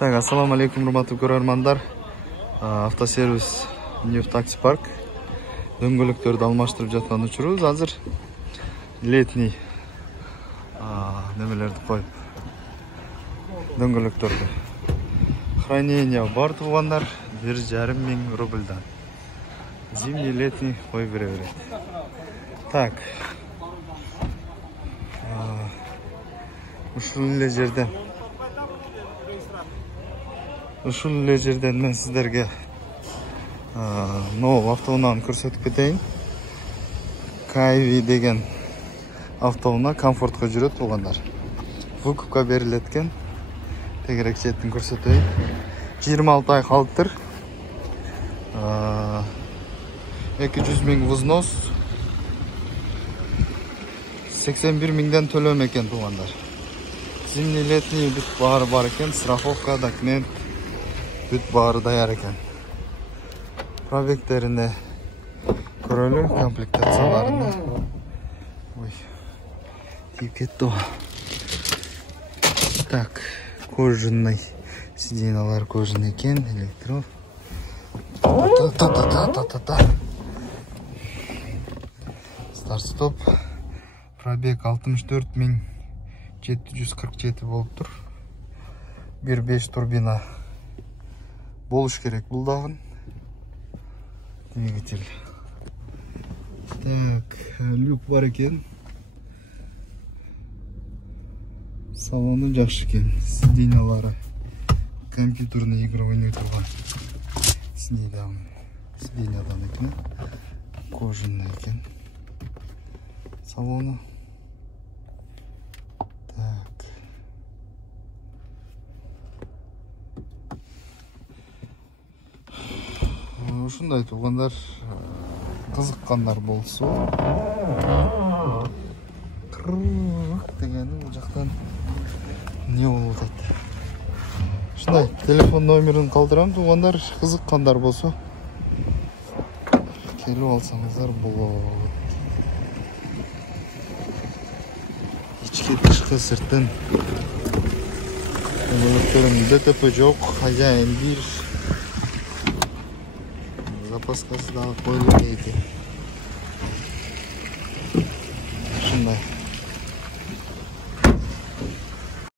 Так, ассаламу алейкум, урматтуу көрөрмандар. Автосервис New Taxi Park. Дөңгөлөктөрдү алмаштырып жаткан учурубуз. Азыр летний немелерди коюп, дөңгөлөктөрдү хранение бар туугандар 1,5 миң рубльдан. Зимний, летний коюп бере берет. Так. Ушул эле жерден мен сиздерге новый автоунааны көрсөтүп кетейин. Кайви деген автоунаа комфортко жүрөт туугандар. Выкупка берилеткен. Тегерек четин көрсөтөйүн. 26 ай калыптыр. 200 миң взнос. 81 миңден төлөм экен туугандар. Зимний, летний бүт баары бар экен, страховка, документ бүт баары даяр экен. Пробектерине көрөлү, комплектацияларына. Ой, тип кетти. Так, кожаный сиденьялар кожаный экен, электро. Старт-стоп. Пробег 64.747 болуптур. 1.5 турбина болуш керек бул дагы. Двигатель. Так, люк бар экен. Салону жакшы экен. Сиденьялары компьютерный игра ойной турган. Сиденьядан экен. Кожаный экен. Салону. Так. Ушундай туугандар, кызыккандар болсо, дегени бул жактан не болуп атат. Ушундай телефон номерин калтырам туугандар, кызыккандар болсо келип алсаңыздар болот. Ички тышкы сырттан дөңгөлөктөрүм ДТП жок, хозяин бир. Запаскасы дагы коюлган экен. Ушундай.